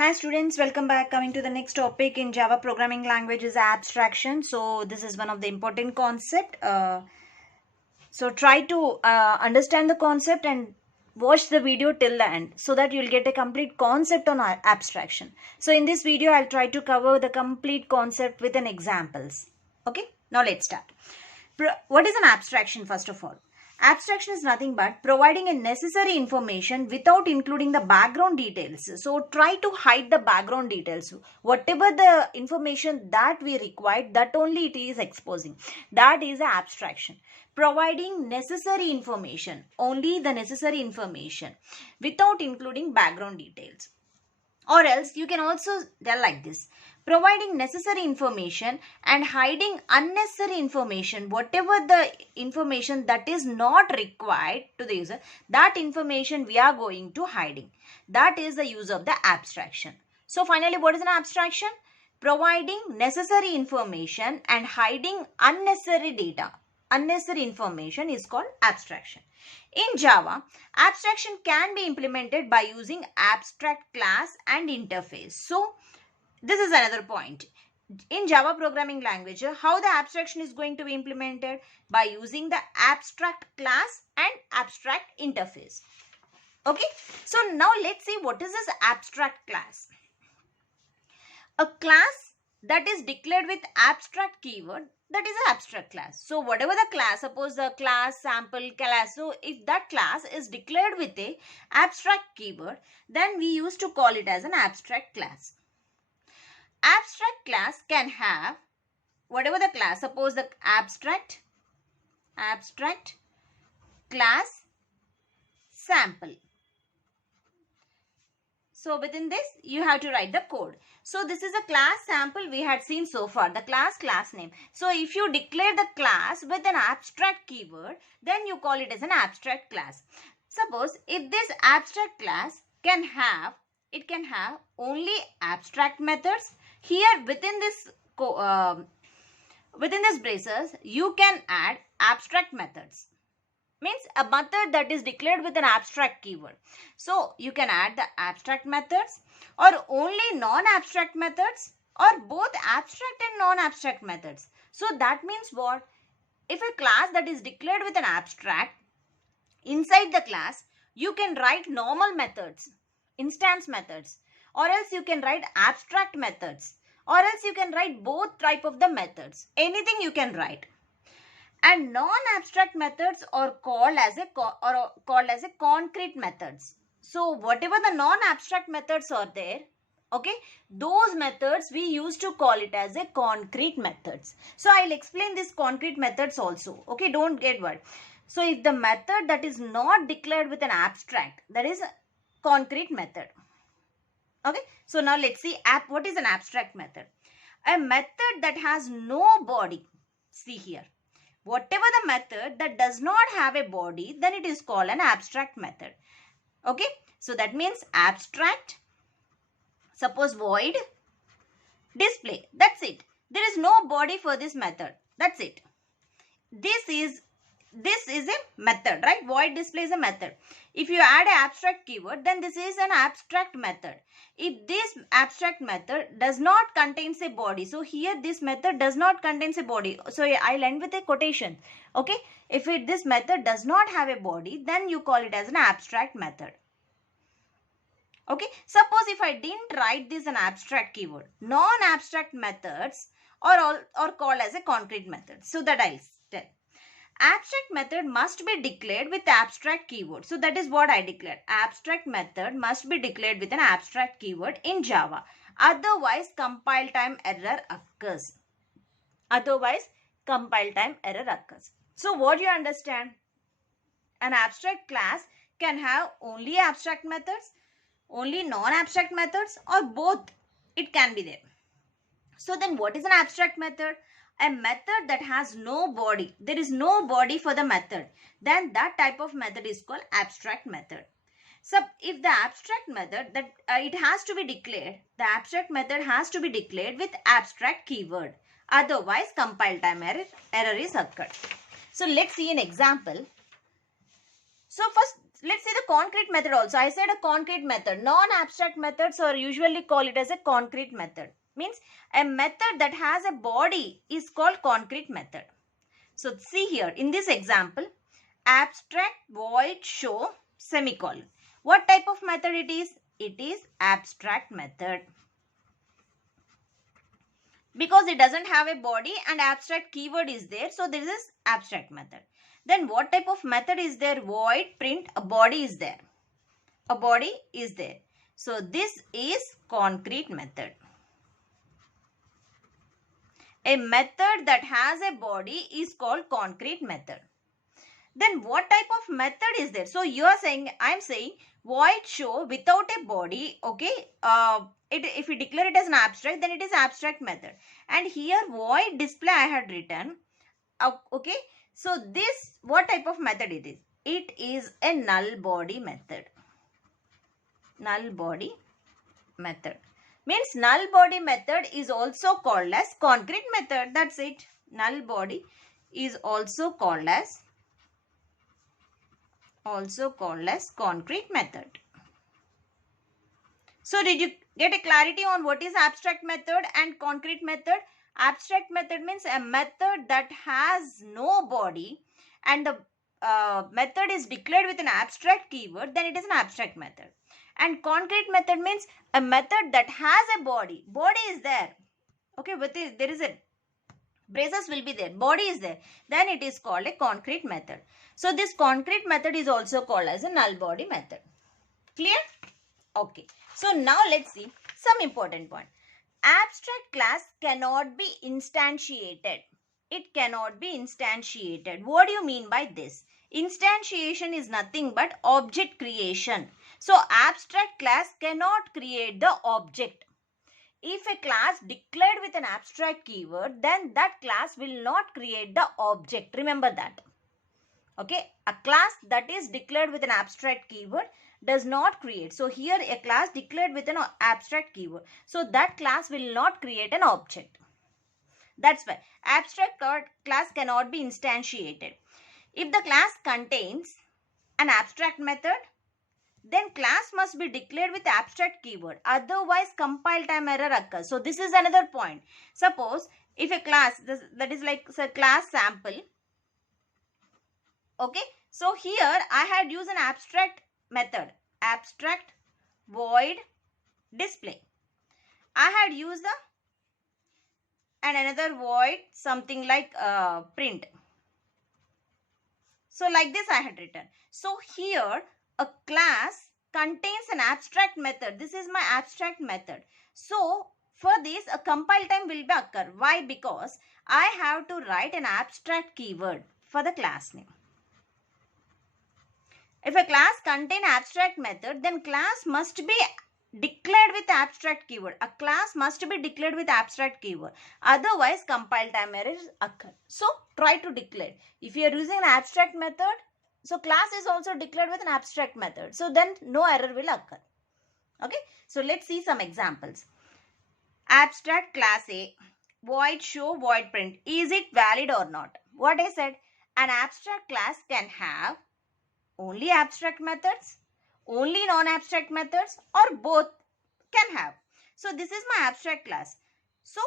Hi students, welcome back. Coming to the next topic in Java programming language is abstraction. So this is one of the important concept. So try to understand the concept and watch the video till the end so that you'll get a complete concept on abstraction. So in this video, I'll try to cover the complete concept with an examples. Okay, now let's start. What is an abstraction first of all? Abstraction is nothing but providing a necessary information without including the background details. So try to hide the background details. Whatever the information that we require, that only it is exposing. That is the abstraction. Providing necessary information, only the necessary information without including background details. Or else you can also tell like this: providing necessary information and hiding unnecessary information. Whatever the information that is not required to the user, that information we are going to hiding. That is the use of the abstraction. So finally, what is an abstraction? Providing necessary information and hiding unnecessary data. Unnecessary information is called abstraction. In Java, abstraction can be implemented by using abstract class and interface. So this is another point. In Java programming language, how the abstraction is going to be implemented? By using the abstract class and abstract interface. Okay, so now let's see what is this abstract class. A class that is declared with abstract keyword, that is an abstract class. So whatever the class, suppose the class, sample, class, so if that class is declared with a abstract keyword, then we used to call it as an abstract class. Abstract class can have whatever the class, suppose the abstract class sample. So within this you have to write the code. So this is a class sample we had seen so far, the class name. So if you declare the class with an abstract keyword, then you call it as an abstract class. Suppose if this abstract class can have only abstract methods. Here within this braces you can add abstract methods. Means a method that is declared with an abstract keyword. So you can add the abstract methods or only non-abstract methods or both abstract and non-abstract methods. So that means what? If a class that is declared with an abstract, inside the class you can write normal methods, instance methods, or else you can write abstract methods, or else you can write both type of the methods. Anything you can write. And non-abstract methods are called as a concrete methods. So whatever the non-abstract methods are there, okay, those methods we used to call it as a concrete methods. So I'll explain these concrete methods also. Okay, don't get worried. So if the method that is not declared with an abstract, that is a concrete method. Okay, so now let's see what is an abstract method. A method that has no body. See here. Whatever the method that does not have a body, then it is called an abstract method. Okay, so that means abstract, suppose void display, that's it. There is no body for this method, that's it. This is a method, right? Void display is a method. If you add an abstract keyword, then this is an abstract method. If this abstract method does not contain a body, so here this method does not contain a body. So I'll end with a quotation. Okay, if this method does not have a body, then you call it as an abstract method. Okay, suppose if I didn't write this an abstract keyword, non-abstract methods are called as a concrete method. So that I'll tell. Abstract method must be declared with abstract keyword. So that is what I declared. Abstract method must be declared with an abstract keyword in Java. Otherwise, compile time error occurs. So what do you understand? An abstract class can have only abstract methods, only non-abstract methods, or both. It can be there. So then what is an abstract method? A method that has no body. There is no body for the method. Then that type of method is called abstract method. So if the abstract method that it has to be declared, the abstract method has to be declared with abstract keyword. Otherwise, compile time error is occurred. So let's see an example. So first let's see the concrete method also. I said a concrete method. Non-abstract methods are usually call it as a concrete method. Means a method that has a body is called concrete method. So see here in this example, abstract void show semicolon. What type of method it is? It is abstract method. Because it doesn't have a body and abstract keyword is there, so this is abstract method. Then what type of method is there? Void print, a body is there. A body is there. So this is concrete method. A method that has a body is called concrete method. Then what type of method is there? So you are saying, I am saying void show without a body, okay. If we declare it as an abstract, then it is abstract method. And here void display I had written, okay. So this, what type of method it is? It is a null body method. Null body method. Means null body method is also called as concrete method. That's it. Null body is also called as concrete method. So did you get a clarity on what is abstract method and concrete method? Abstract method means a method that has no body and the method is declared with an abstract keyword, then it is an abstract method. And concrete method means a method that has a body. Body is there. Okay, but there is a braces will be there. Body is there. Then it is called a concrete method. So this concrete method is also called as a null body method. Clear? Okay. So now let's see some important point. Abstract class cannot be instantiated. It cannot be instantiated. What do you mean by this? Instantiation is nothing but object creation. So abstract class cannot create the object. If a class declared with an abstract keyword, then that class will not create the object. Remember that. Okay. A class that is declared with an abstract keyword does not create. So here a class declared with an abstract keyword. So that class will not create an object. That's why abstract class cannot be instantiated. If the class contains an abstract method, then class must be declared with abstract keyword. Otherwise compile time error occurs. So this is another point. Suppose if a class, that is like a class sample. Okay. So here I had used an abstract method. Abstract void display. I had used and another void something like print. So like this I had written. So here a class contains an abstract method. This is my abstract method. So for this a compile time will occur. Why? Because I have to write an abstract keyword for the class name. If a class contains abstract method, then class must be declared with abstract keyword. A class must be declared with abstract keyword. Otherwise compile time errors occur. So try to declare. If you are using an abstract method, so class is also declared with an abstract method. So then no error will occur. Okay. So let's see some examples. Abstract class A, void show, void print. Is it valid or not? What I said, an abstract class can have only abstract methods, only non-abstract methods, or both can have. So this is my abstract class. So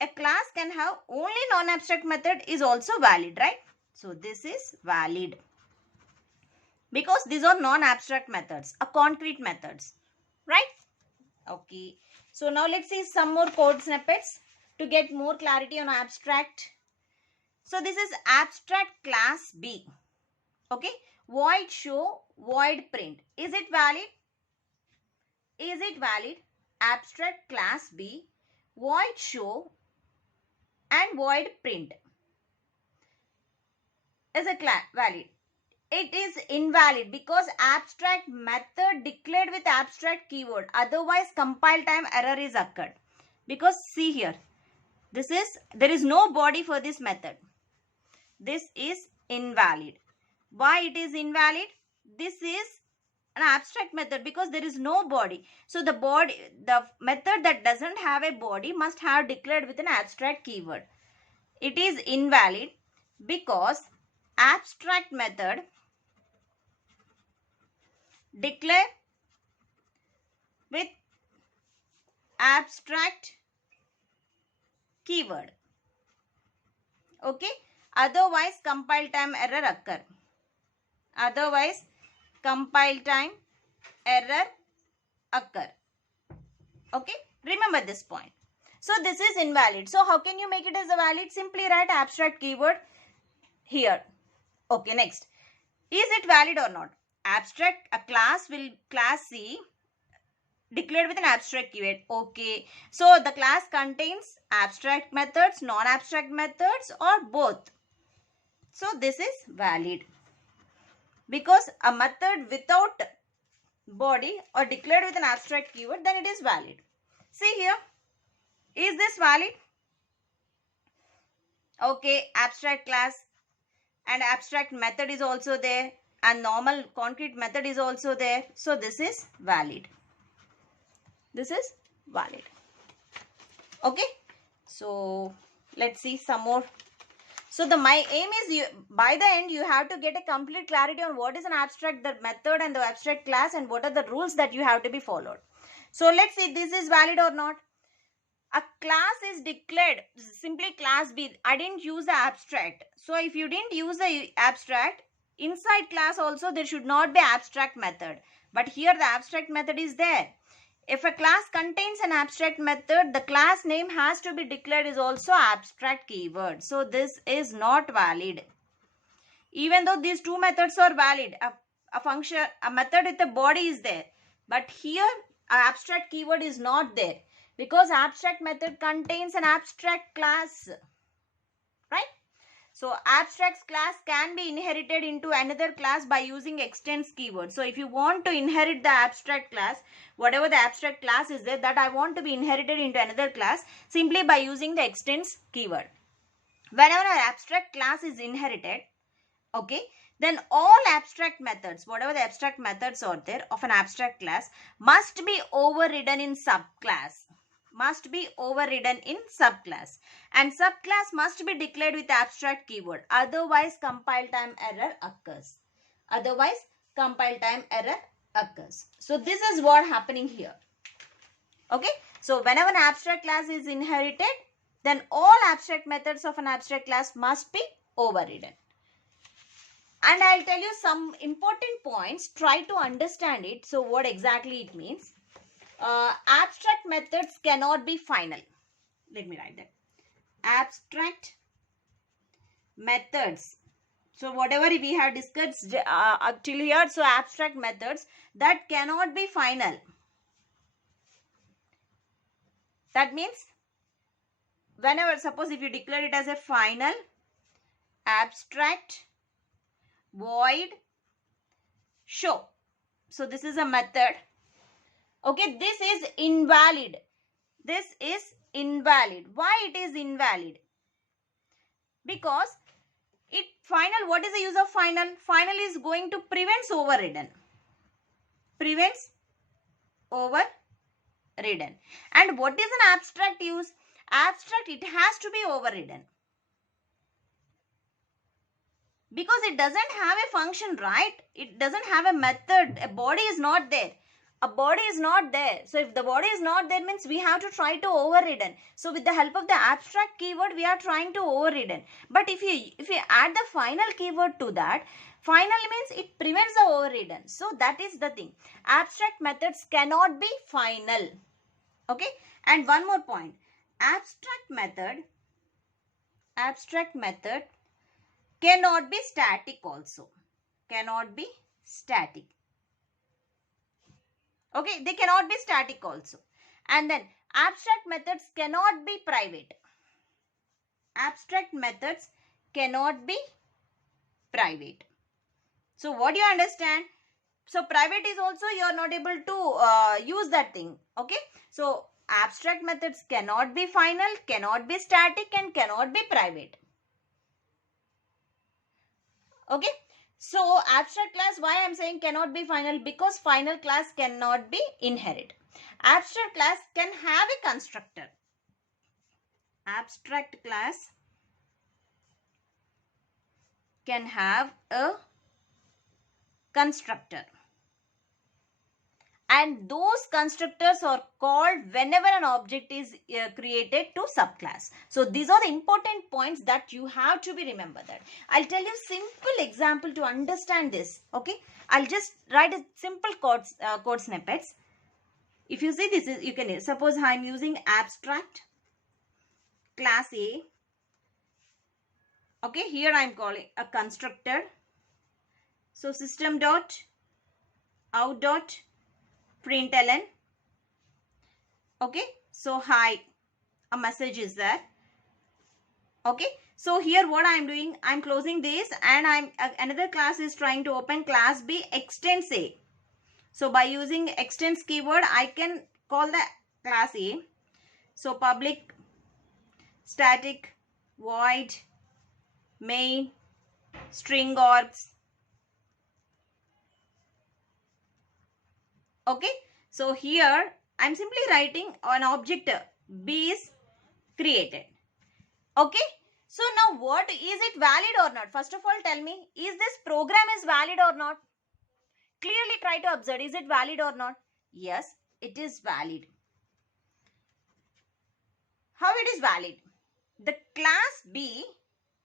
a class can have only non-abstract method is also valid, right? So this is valid. Because these are non-abstract methods, concrete methods, right? Okay. So now let's see some more code snippets to get more clarity on abstract. So this is abstract class B. Okay. Void show, void print. Is it valid? Is it valid? Abstract class B, void show and void print. Is it valid? It is invalid because abstract method declared with abstract keyword. Otherwise compile time error is occurred. Because see here, there is no body for this method. This is invalid. Why it is invalid? This is an abstract method because there is no body. So the method that doesn't have a body must have declared with an abstract keyword. It is invalid because abstract method declare with abstract keyword. Okay, otherwise compile time error occur. Otherwise compile time error occur. Okay, remember this point. So this is invalid. So how can you make it as a valid? Simply write abstract keyword here. Okay, next. Is it valid or not? Abstract, a class C declared with an abstract keyword. Okay, so the class contains abstract methods, non-abstract methods, or both. So this is valid because a method without body or declared with an abstract keyword, then it is valid. See here, is this valid? Okay, abstract class and abstract method is also there, and normal concrete method is also there. So this is valid. This is valid. Okay, so let's see some more. So my aim is, by the end you have to get a complete clarity on what is an abstract, the method and the abstract class, and what are the rules that you have to be followed. So let's see this is valid or not. A class is declared, simply class B. I didn't use the abstract. So if you didn't use the abstract, inside class also there should not be abstract method. But here the abstract method is there. If a class contains an abstract method, the class name has to be declared is also abstract keyword. So this is not valid. Even though these two methods are valid, a function, a method with a body is there. But here abstract keyword is not there, because abstract method contains an abstract class, right? So abstract class can be inherited into another class by using extends keyword. So if you want to inherit the abstract class, whatever the abstract class is there, that I want to be inherited into another class, simply by using the extends keyword. Whenever an abstract class is inherited, okay, then all abstract methods, whatever the abstract methods are there of an abstract class, must be overridden in subclass. Must be overridden in subclass, and subclass must be declared with abstract keyword. Otherwise compile time error occurs. Otherwise compile time error occurs. So this is what happening here. Okay, so whenever an abstract class is inherited, then all abstract methods of an abstract class must be overridden. And I'll tell you some important points. Try to understand it. So what exactly it means. Abstract methods cannot be final. Let me write that. Abstract methods. So whatever we have discussed up till here, so abstract methods that cannot be final. That means whenever, suppose if you declare it as a final, abstract void show. So this is a method. Okay, this is invalid. This is invalid. Why it is invalid? Because it final, what is the use of final? Final is going to prevents overridden. Prevents overridden. And what is an abstract use? Abstract, it has to be overridden. Because it doesn't have a function, right? It doesn't have a method. A body is not there. A body is not there. So if the body is not there, means we have to try to overridden. So with the help of the abstract keyword, we are trying to overridden. But if you add the final keyword to that, final means it prevents the overridden. So that is the thing. Abstract methods cannot be final. Okay. And one more point. Abstract method cannot be static also. Cannot be static. Okay, they cannot be static also. And then abstract methods cannot be private. Abstract methods cannot be private. So what do you understand? So private is also you are not able to use that thing. Okay. So abstract methods cannot be final, cannot be static, and cannot be private. Okay. So abstract class, why I am saying cannot be final? Because final class cannot be inherited. Abstract class can have a constructor. Abstract class can have a constructor. and those constructors are called whenever an object is created to subclass. So these are the important points that you have to be remembered. That I'll tell you simple example to understand this. Okay, I'll just write a simple code snippets. If you see, this is, you can suppose I'm using abstract class A. Okay, here I'm calling a constructor. So system dot out dot println. Okay, so hi, a message is there. Okay, so here what I'm doing, I'm closing this, and another class is trying to open class B extends A. So by using extends keyword, I can call the class A. So public static void main string orbs. Okay, so here I'm simply writing an object B is created. Okay, so now what, is it valid or not? First of all, tell me, is this program is valid or not? Clearly try to observe, is it valid or not? Yes, it is valid. How it is valid? The class B,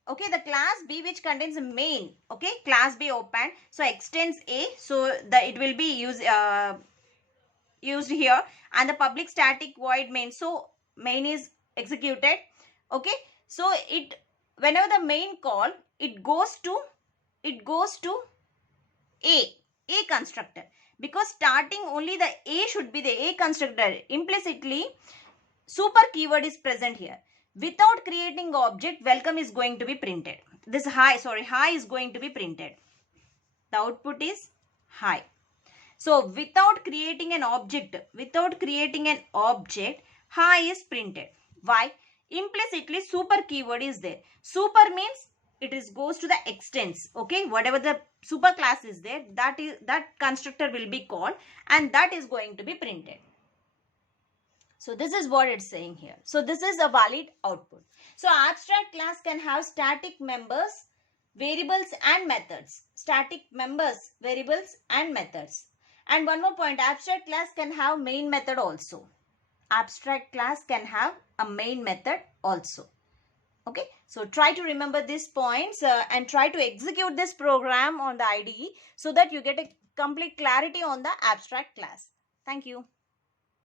okay, the class B which contains a main, okay, class B open, so extends A, so it will be used here, and the public static void main, so main is executed. Okay, so it, whenever the main call, it goes to A constructor, because starting only the A should be the A constructor. Implicitly super keyword is present here. Without creating object, welcome is going to be printed. This hi is going to be printed. The output is hi. So without creating an object, hi is printed. Why? Implicitly super keyword is there. Super means it is goes to the extents. Okay, whatever the super class is there, that constructor will be called, and that is going to be printed. So this is what it's saying here. So this is a valid output. So abstract class can have static members, variables and methods. Static members, variables and methods. And one more point, abstract class can have main method also. Abstract class can have a main method also. Okay, so try to remember these points and try to execute this program on the IDE so that you get a complete clarity on the abstract class. Thank you.